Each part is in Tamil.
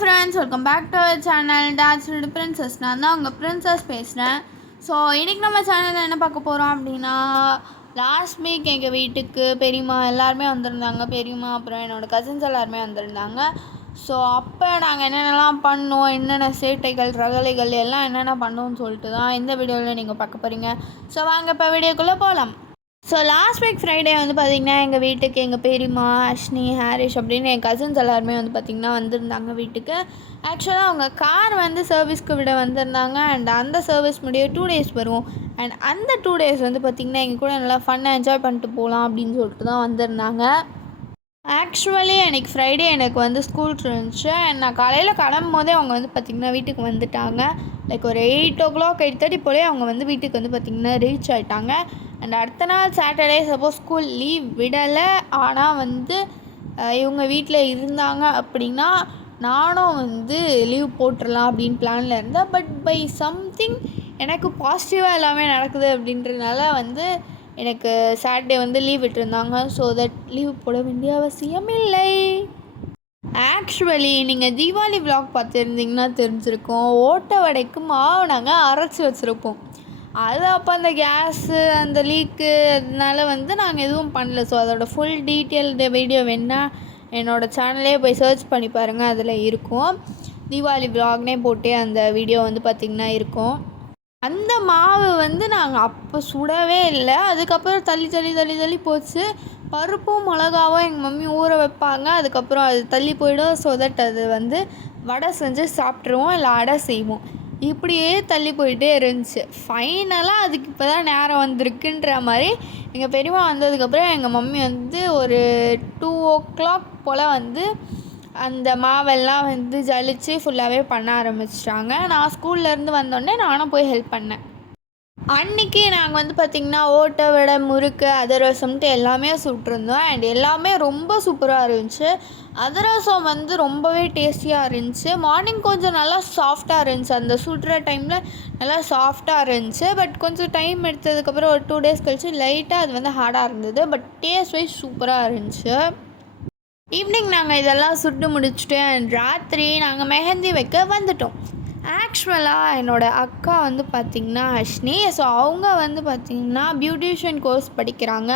Friends, welcome back to our channel dance with princess. நான் தான் உங்கள் பிரின்சஸ் பேசுகிறேன். ஸோ இன்றைக்கி நம்ம சேனலில் என்ன பார்க்க போகிறோம் அப்படின்னா, லாஸ்ட் வீக் எங்கள் வீட்டுக்கு பெரியம்மா எல்லாருமே வந்திருந்தாங்க. பெரியம்மா அப்புறம் என்னோடய கசின்ஸ் எல்லாருமே வந்திருந்தாங்க. ஸோ அப்போ நாங்கள் என்னென்னலாம் பண்ணோம், என்னென்ன சேட்டைகள் ரகளைகள் எல்லாம் என்னென்ன பண்ணோம்னு சொல்லிட்டு தான் இந்த வீடியோவில் நீங்கள் பார்க்க போகிறீங்க. ஸோ வாங்க இப்போ வீடியோக்குள்ளே போகலாம். ஸோ லாஸ்ட் வீக் ஃப்ரைடே வந்து பார்த்திங்கன்னா எங்கள் வீட்டுக்கு எங்கள் பெரியம்மா, அஷ்னி, ஹாரிஷ் அப்படின்னு என் கசின்ஸ் எல்லாருமே வந்து பார்த்திங்கன்னா வந்திருந்தாங்க வீட்டுக்கு. ஆக்சுவலாக அவங்க கார் வந்து சர்வீஸ்க்கு விட வந்திருந்தாங்க. அண்ட் அந்த சர்வீஸ் முடிய 2 days வரும். அண்ட் அந்த 2 days வந்து பார்த்திங்கன்னா எங்கள் கூட நல்லா ஃபன்னாக என்ஜாய் பண்ணிட்டு போகலாம் அப்படின்னு சொல்லிட்டு தான் வந்திருந்தாங்க. ஆக்சுவலி அன்றைக்கி ஃப்ரைடே எனக்கு வந்து ஸ்கூல் இருந்துச்சு. அண்ட் நான் காலையில் கிளம்பும்போதே அவங்க வந்து பார்த்திங்கன்னா வீட்டுக்கு வந்துட்டாங்க. லைக் ஒரு 8 o'clock 8:30 போலே அவங்க வந்து வீட்டுக்கு வந்து பார்த்திங்கன்னா ரீச் ஆகிட்டாங்க. அண்ட் அடுத்த நாள் சாட்டர்டே சப்போஸ் ஸ்கூல் லீவ் விடலை, ஆனால் வந்து இவங்க வீட்டில் இருந்தாங்க அப்படின்னா நானும் வந்து லீவ் போட்டுடலாம் அப்படின்னு பிளானில் இருந்தேன். பட் பை சம்திங் எனக்கு பாசிட்டிவாக எல்லாமே நடக்குது அப்படின்றதுனால வந்து எனக்கு சாட்டர்டே வந்து லீவ் விட்டுருந்தாங்க. ஸோ தட் லீவ் போட வேண்டிய அவசியம் இல்லை. ஆக்சுவலி நீங்கள் தீபாவளி விலாக் பார்த்துருந்தீங்கன்னா தெரிஞ்சிருக்கோம். ஓட்டை வடைக்கு மாவு நாங்கள் அரைச்சி வச்சுருப்போம். அது அப்போ அந்த கேஸு அந்த லீக்கு அதனால வந்து நாங்கள் எதுவும் பண்ணல. ஸோ அதோடய ஃபுல் டீட்டெயில் வீடியோ வேணால் என்னோடய சேனலே போய் சர்ச் பண்ணி பாருங்கள், அதில் இருக்கும். தீபாவளி விலாக்னே போட்டு அந்த வீடியோ வந்து பார்த்திங்கன்னா இருக்கும். அந்த மாவு வந்து நாங்கள் அப்போ சுடவே இல்லை. அதுக்கப்புறம் தள்ளி போச்சு. பருப்பும் மிளகாவும் எங்கள் மம்மி ஊற வைப்பாங்க. அதுக்கப்புறம் அது தள்ளி போயிடும். ஸோ தட் அது வந்து வடை செஞ்சு சாப்பிட்ருவோம், இல்லை அடை செய்வோம். இப்படியே தள்ளி போயிட்டே இருந்துச்சு. ஃபைனலாக அதுக்கு இப்போ தான் நேரம் வந்திருக்குன்ற மாதிரி எங்கள் பெரியம்மா வந்ததுக்கப்புறம் எங்கள் மம்மி வந்து ஒரு 2 o'clock போல் வந்து அந்த மாவெல்லாம் வந்து ஜலிச்சு ஃபுல்லாகவே பண்ண ஆரம்பிச்சிட்டாங்க. நான் ஸ்கூல்லேருந்து வந்தோடனே நானும் போய் ஹெல்ப் பண்ணேன். அன்றைக்கி நாங்கள் வந்து பார்த்திங்கன்னா ஓட்டை வடை, முறுக்கு, அதிரசம்ட்டு எல்லாமே சுட்டிருந்தோம். அண்ட் எல்லாமே ரொம்ப சூப்பராக இருந்துச்சு. அதிரசம் வந்து ரொம்பவே டேஸ்டியாக இருந்துச்சு. மார்னிங் கொஞ்சம் நல்லா சாஃப்டாக இருந்துச்சு. அந்த சுடுற டைமில் நல்லா சாஃப்டாக இருந்துச்சு. பட் கொஞ்சம் டைம் எடுத்ததுக்கப்புறம் ஒரு 2 days கழிச்சு லைட்டாக அது வந்து ஹார்டாக இருந்தது. பட் டேஸ்ட் வைஸ் சூப்பராக இருந்துச்சு. ஈவினிங் நாங்கள் இதெல்லாம் சுட்டு முடிச்சுட்டு அண்ட் ராத்திரி நாங்கள் மெஹந்தி வைக்க வந்துட்டோம். ஆக்சுவலாக என்னோடய அக்கா வந்து பார்த்திங்கன்னா அஷ்னி. ஸோ அவங்க வந்து பார்த்திங்கன்னா பியூட்டிஷியன் கோர்ஸ் படிக்கிறாங்க.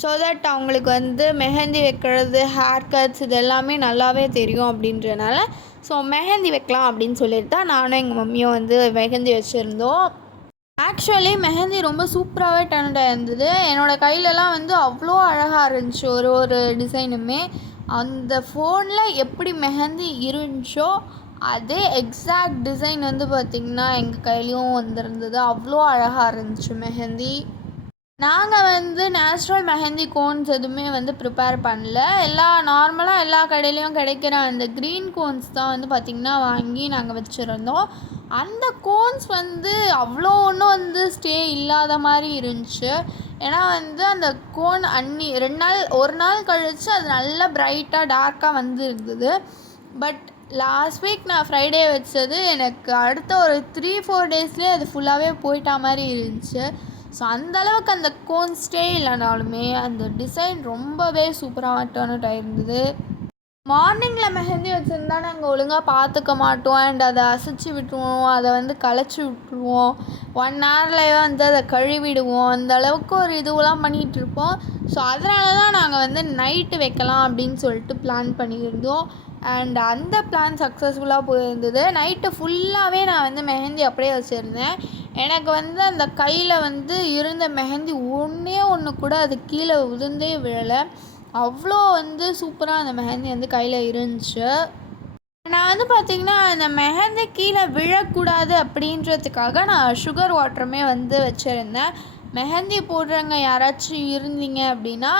ஸோ தட் அவங்களுக்கு வந்து மெஹந்தி வைக்கிறது, ஹேர் கட்ஸ் இது எல்லாமே நல்லாவே தெரியும் அப்படின்றனால ஸோ மெஹந்தி வைக்கலாம் அப்படின்னு சொல்லிட்டு தான் நானும் எங்கள் மம்மியும் வந்து மெஹந்தி வச்சுருந்தோம். ஆக்சுவலி மெஹந்தி ரொம்ப சூப்பராகவே டர்ன்டாக இருந்தது. என்னோடய கையிலலாம் வந்து அவ்வளோ அழகாக இருந்துச்சு. ஒரு டிசைனுமே அந்த ஃபோனில் எப்படி மெஹந்தி இருந்துச்சோ அதே எக்ஸாக்ட் டிசைன் வந்து பார்த்திங்கன்னா எங்கள் கையிலையும் வந்திருந்தது. அவ்வளோ அழகாக இருந்துச்சு மெஹந்தி. நாங்கள் வந்து நேச்சுரல் மெஹந்தி கோன்ஸ் எதுவுமே வந்து ப்ரிப்பேர் பண்ணல. நார்மலாக எல்லா கடையிலையும் கிடைக்கிற அந்த க்ரீன் கோன்ஸ் தான் வந்து பார்த்திங்கன்னா வாங்கி நாங்கள் வச்சுருந்தோம். அந்த கோன்ஸ் வந்து அவ்வளோ ஒன்றும் வந்து ஸ்டே இல்லாத மாதிரி இருந்துச்சு. ஏன்னா வந்து அந்த கோன் ஒரு நாள் கழித்து அது நல்லா ப்ரைட்டாக டார்க்காக வந்து இருந்தது. பட் லாஸ்ட் வீக் நான் ஃப்ரைடே வச்சது எனக்கு அடுத்த ஒரு 3-4 daysலேயே அது ஃபுல்லாகவே போயிட்டா மாதிரி இருந்துச்சு. ஸோ அந்தளவுக்கு அந்த கோன் ஸ்டே இல்லைனாலுமே அந்த டிசைன் ரொம்பவே சூப்பராக டர்ன் அவுட் ஆகிருந்தது. மார்னிங்கில் மெஹந்தி வச்சுருந்தா நாங்கள் ஒழுங்காக பார்த்துக்க மாட்டோம். அண்ட் அதை அசைச்சி விட்டுருவோம், அதை வந்து களைச்சி விட்டுருவோம். 1 hourலேயே வந்து அதை கழுவிடுவோம். அந்த அளவுக்கு ஒரு இதுவெல்லாம் பண்ணிகிட்ருப்போம். ஸோ அதனால தான் நாங்கள் வந்து நைட்டு வைக்கலாம் அப்படின்னு சொல்லிட்டு பிளான் பண்ணியிருந்தோம். அண்ட் அந்த பிளான் சக்ஸஸ்ஃபுல்லாக போயிருந்தது. நைட்டு ஃபுல்லாகவே நான் வந்து மெஹந்தி அப்படியே வச்சுருந்தேன். எனக்கு வந்து அந்த கையில் வந்து இருந்த மெஹந்தி ஒன்று கூட அது கீழே உதிர்ந்தே விழலை. அவ்வளோ வந்து சூப்பராக அந்த மெஹந்தி வந்து கையில் இருந்துச்சு. நான் வந்து பார்த்திங்கன்னா அந்த மெஹந்தி கீழே விழக்கூடாது அப்படின்றதுக்காக நான் சுகர் வாட்டருமே வந்து வச்சுருந்தேன். மெஹந்தி போடுறவங்க யாராச்சும் இருந்தீங்க அப்படின்னா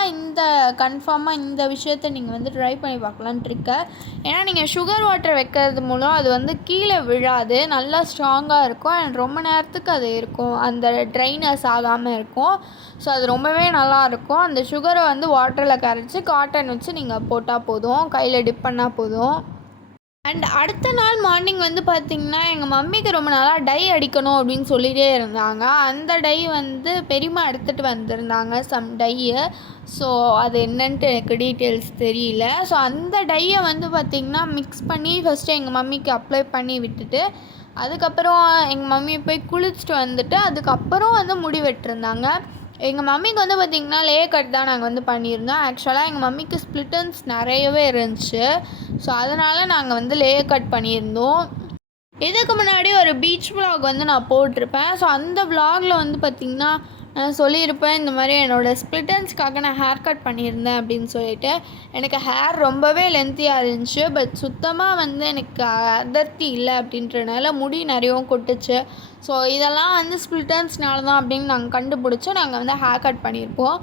கன்ஃபார்மாக இந்த விஷயத்த நீங்கள் வந்து ட்ரை பண்ணி பார்க்கலான்ட்டு இருக்கேன். ஏன்னா நீங்கள் சுகர் வாட்டர் வைக்கிறது மூலம் அது வந்து கீழே விழாது, நல்லா ஸ்ட்ராங்காக இருக்கும். அண்ட் ரொம்ப நேரத்துக்கு அது இருக்கும், அந்த ட்ரைனஸ் ஆகாமல் இருக்கும். ஸோ அது ரொம்பவே நல்லாயிருக்கும். அந்த சுகரை வந்து வாட்டரில் கரைச்சி காட்டன் வச்சு நீங்கள் போட்டால் போதும், கையில் டிப் பண்ணால் போதும். அண்ட் அடுத்த நாள் மார்னிங் வந்து பார்த்திங்கன்னா எங்கள் மம்மிக்கு ரொம்ப நாளாக டை அடிக்கணும் அப்படின்னு சொல்லிகிட்டே இருந்தாங்க. அந்த டை வந்து பெரியம்மா எடுத்துகிட்டு வந்திருந்தாங்க சம் டையை. ஸோ அது என்னன்ட்டு எனக்கு டீட்டெயில்ஸ் தெரியல. ஸோ அந்த டையை வந்து பார்த்திங்கன்னா மிக்ஸ் பண்ணி ஃபஸ்ட்டு எங்கள் மம்மிக்கு அப்ளை பண்ணி விட்டுட்டு அதுக்கப்புறம் எங்கள் மம்மி போய் குளிச்சுட்டு வந்துட்டு அதுக்கப்புறம் வந்து முடி வெட்டிருந்தாங்க. எங்கள் மம்மிக்கு வந்து பார்த்திங்கன்னா லே கட் தான் நாங்கள் வந்து பண்ணியிருந்தோம். ஆக்சுவலாக எங்கள் மம்மிக்கு ஸ்ப்ளிட்டன்ஸ் நிறையவே இருந்துச்சு. ஸோ அதனால் நாங்கள் வந்து லே கட் பண்ணியிருந்தோம். இதுக்கு முன்னாடி ஒரு பீச் விலாக் வந்து நான் போட்டிருப்பேன். ஸோ அந்த விலாகில் வந்து பார்த்திங்கன்னா நான் சொல்லியிருப்பேன் இந்த மாதிரி என்னோடய ஸ்ப்ளிட்டன்ஸ்க்காக நான் ஹேர் கட் பண்ணியிருந்தேன் அப்படின்னு சொல்லிட்டு. எனக்கு ஹேர் ரொம்பவே லென்த்தியாக இருந்துச்சு. பட் சுத்தமாக வந்து எனக்கு அடர்த்தி இல்லை அப்படின்றனால முடி நிறையவும் கொட்டுச்சு. ஸோ இதெல்லாம் வந்து ஸ்ப்ளிட்டன்ஸ்னால தான் அப்படின்னு நாங்கள் கண்டுபிடிச்சி நாங்கள் வந்து ஹேர் கட் பண்ணியிருப்போம்.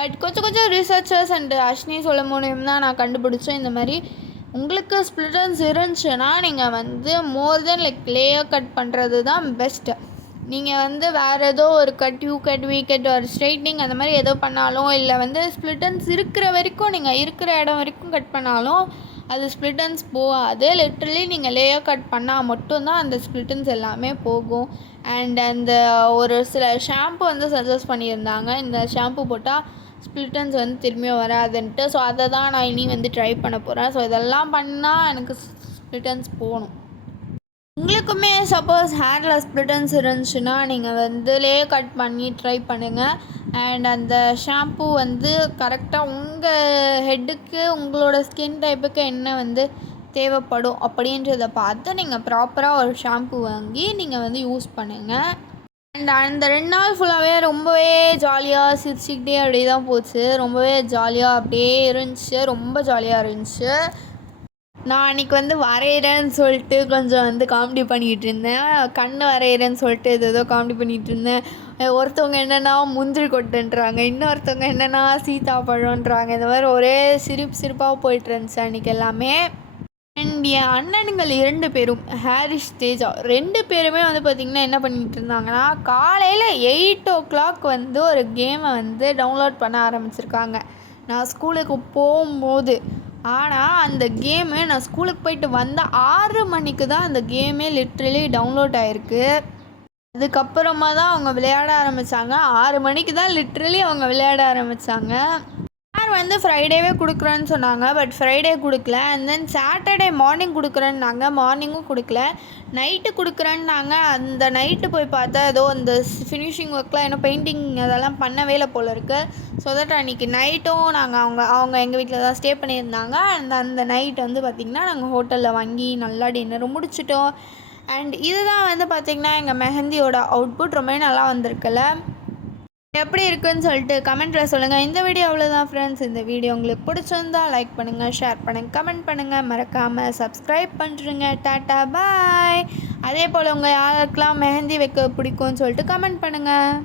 பட் கொஞ்சம் ரிசர்ச்சர்ஸ் அண்டு அஷ்னி சொல்ல மூலியம் தான் நான் கண்டுபிடிச்சேன் இந்த மாதிரி உங்களுக்கு ஸ்ப்ளிட்டன்ஸ் இருந்துச்சுன்னா நீங்கள் வந்து மோர் தென் லைக் லேயர் கட் பண்ணுறது தான் பெஸ்ட்டு. நீங்கள் வந்து வேறு ஏதோ ஒரு கட் யூ கட் வீ கட் ஒரு ஸ்ட்ரைட்னிங் அந்த மாதிரி ஏதோ பண்ணாலும் இல்லை வந்து ஸ்ப்ளிட்டன்ஸ் இருக்கிற வரைக்கும் நீங்கள் இருக்கிற இடம் வரைக்கும் கட் பண்ணாலும் அது ஸ்ப்ளிட்டன்ஸ் போகாது. லிட்ரலி நீங்கள் லேயர் கட் பண்ணால் மட்டும்தான் அந்த ஸ்ப்ளிட்டன்ஸ் எல்லாமே போகும். அண்ட் அந்த ஒரு சில ஷாம்பு வந்து சஜஸ்ட் பண்ணியிருந்தாங்க இந்த ஷாம்பு போட்டால் ஸ்ப்ளிட்டன்ஸ் வந்து திரும்பியும் வராதுன்ட்டு. ஸோ அதை தான் நான் இனி வந்து ட்ரை பண்ண போகிறேன். ஸோ இதெல்லாம் பண்ணால் எனக்கு ஸ்ப்ளிட்டன்ஸ் போகணும். உங்களுக்குமே சப்போஸ் ஹேரில் ஸ்ப்ளிட்டன்ஸ் இருந்துச்சுன்னா நீங்கள் வந்து லேயர் கட் பண்ணி ட்ரை பண்ணுங்கள். அண்ட் அந்த ஷாம்பு வந்து கரெக்டாக உங்கள் ஹெட்டுக்கு உங்களோட ஸ்கின் டைப்புக்கு என்ன வந்து தேவைப்படும் அப்படின்றத பார்த்து நீங்கள் ப்ராப்பராக ஒரு ஷாம்பு வாங்கி நீங்கள் வந்து யூஸ் பண்ணுங்கள். அண்ட் அந்த 2 நாள் ஃபுல்லாகவே ரொம்பவே ஜாலியாக சிரிச்சுக்கிட்டே அப்படியே தான் போச்சு. ரொம்பவே ஜாலியாக அப்படியே இருந்துச்சு. ரொம்ப ஜாலியாக இருந்துச்சு. நான் அன்றைக்கி வந்து வரைகிறேன்னு சொல்லிட்டு கொஞ்சம் வந்து காமெடி பண்ணிகிட்டு இருந்தேன். கண் வரைகிறேன்னு சொல்லிட்டு ஏதோ காமெடி பண்ணிகிட்டு இருந்தேன். ஒருத்தவங்க என்னென்னா முந்திரி கொட்டுன்றாங்க, இன்னொருத்தவங்க என்னென்னா சீத்தாப்பழன்றாங்க. இந்த மாதிரி ஒரே சிரிப்பாக போயிட்டு இருந்துச்சு அன்றைக்கி எல்லாமே. அண்ட் என் அண்ணனுங்கள் 2 பேரும் ஹாரிஷ் தேஜா 2 பேருமே வந்து பார்த்திங்கன்னா என்ன பண்ணிகிட்டு இருந்தாங்கன்னா காலையில் 8 o'clock வந்து ஒரு கேமை வந்து டவுன்லோட் பண்ண ஆரம்பிச்சிருக்காங்க நான் ஸ்கூலுக்கு போகும்போது. ஆனால் அந்த கேமு நான் ஸ்கூலுக்கு போயிட்டு வந்த 6 மணிக்கு தான் அந்த கேமே லிட்ரலி டவுன்லோட் ஆகிருக்கு. அதுக்கப்புறமா தான் அவங்க விளையாட ஆரம்பித்தாங்க. 6 மணிக்கு தான் லிட்ரலி அவங்க விளையாட ஆரம்பித்தாங்க. வந்து ஃப்ரைடேவே கொடுக்குறேன்னு சொன்னாங்க. பட் ஃப்ரைடே கொடுக்கல. அண்ட் தென் சாட்டர்டே மார்னிங் கொடுக்குறேன்னாங்க. மார்னிங்கும் கொடுக்கல. நைட்டு கொடுக்குறேன்னாங்க. அந்த நைட்டு போய் பார்த்தா ஏதோ அந்த ஃபினிஷிங் ஒர்க்லாம் இன்னும் பெயிண்டிங் அதெல்லாம் பண்ணவே இல்லை போல் இருக்குது. ஸோ தட் அன்றைக்கி நைட்டும் நாங்கள் அவங்க எங்கள் வீட்டில் தான் ஸ்டே பண்ணியிருந்தாங்க. அந்த நைட் வந்து பார்த்திங்கன்னா நாங்கள் ஹோட்டலில் வாங்கி நல்லா டின்னரும் முடிச்சிட்டோம். அண்ட் இதுதான் வந்து பார்த்திங்கன்னா எங்கள் மெஹந்தியோட அவுட்புட் ரொம்பவே நல்லா வந்திருக்குல்ல. எப்படி இருக்குன்னு சொல்லிட்டு கமெண்ட்டில் சொல்லுங்கள். இந்த வீடியோ அவ்வளோதான் ஃப்ரெண்ட்ஸ். இந்த வீடியோ உங்களுக்கு பிடிச்சிருந்தா லைக் பண்ணுங்கள், ஷேர் பண்ணுங்கள், கமெண்ட் பண்ணுங்கள், மறக்காமல் சப்ஸ்கிரைப் பண்ணுறீங்க. டாட்டா பாய். அதே போல் உங்கள் யாருக்கெல்லாம் மெஹந்தி வைக்க பிடிக்கும்னு சொல்லிட்டு கமெண்ட் பண்ணுங்கள்.